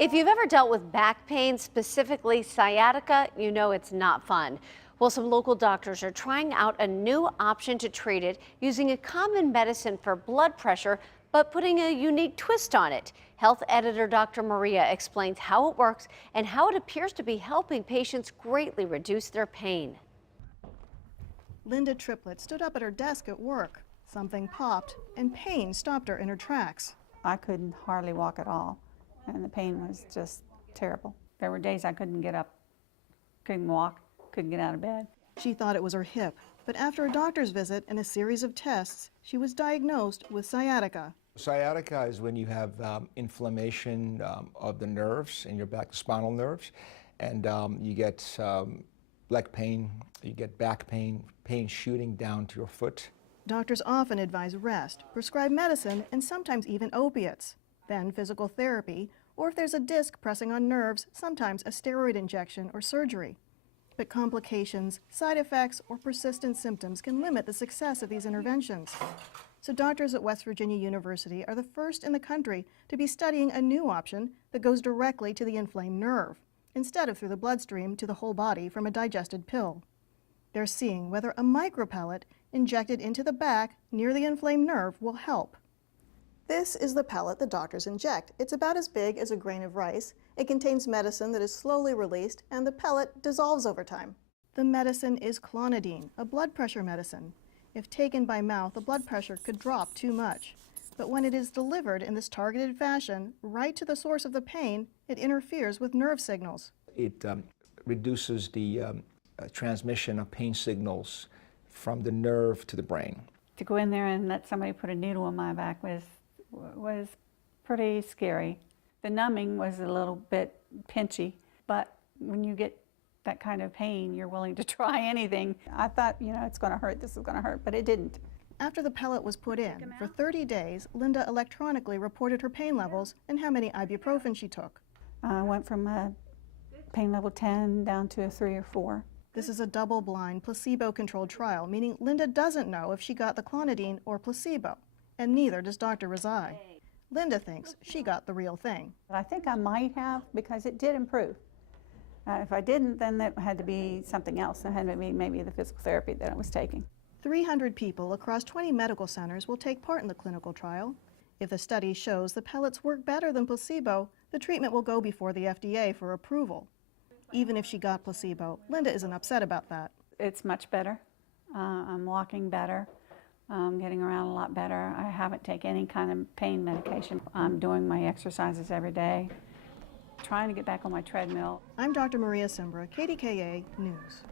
If you've ever dealt with back pain, specifically sciatica, you know it's not fun. Well, some local doctors are trying out a new option to treat it using a common medicine for blood pressure, but putting a unique twist on it. Health editor Dr. Maria explains how it works and how it appears to be helping patients greatly reduce their pain. Linda Triplett stood up at her desk at work. Something popped, and pain stopped her in her tracks. I couldn't hardly walk at all, and the pain was just terrible. There were days I couldn't get up, couldn't walk, couldn't get out of bed. She thought it was her hip, but after a doctor's visit and a series of tests, she was diagnosed with sciatica. Sciatica is when you have inflammation of the nerves in your back, the spinal nerves, and you get leg pain, you get back pain, pain shooting down to your foot. Doctors often advise rest, prescribe medicine, and sometimes even opiates. Then physical therapy, or if there's a disc pressing on nerves, sometimes a steroid injection or surgery. But complications, side effects, or persistent symptoms can limit the success of these interventions. So doctors at West Virginia University are the first in the country to be studying a new option that goes directly to the inflamed nerve, instead of through the bloodstream to the whole body from a digested pill. They're seeing whether a micropellet injected into the back near the inflamed nerve will help. This is the pellet the doctors inject. It's about as big as a grain of rice. It contains medicine that is slowly released, and the pellet dissolves over time. The medicine is clonidine, a blood pressure medicine. If taken by mouth, the blood pressure could drop too much. But when it is delivered in this targeted fashion, right to the source of the pain, it interferes with nerve signals. It reduces the transmission of pain signals from the nerve to the brain. To go in there and let somebody put a needle in my back was pretty scary. The numbing was a little bit pinchy, but when you get that kind of pain, you're willing to try anything. I thought, you know, it's going to hurt, this is going to hurt, but it didn't. After the pellet was put in, for 30 days, Linda electronically reported her pain levels and how many ibuprofen she took. I went from a pain level 10 down to a 3 or 4. This is a double-blind, placebo-controlled trial, meaning Linda doesn't know if she got the clonidine or placebo, and neither does Dr. Razai. Linda thinks she got the real thing. I think I might have, because it did improve. If I didn't, then that had to be something else. It had to be maybe the physical therapy that I was taking. 300 people across 20 medical centers will take part in the clinical trial. If the study shows the pellets work better than placebo, the treatment will go before the FDA for approval. Even if she got placebo, Linda isn't upset about that. It's much better. I'm walking better. I'm getting around a lot better. I haven't taken any kind of pain medication. I'm doing my exercises every day, trying to get back on my treadmill. I'm Dr. Maria Simbra, KDKA News.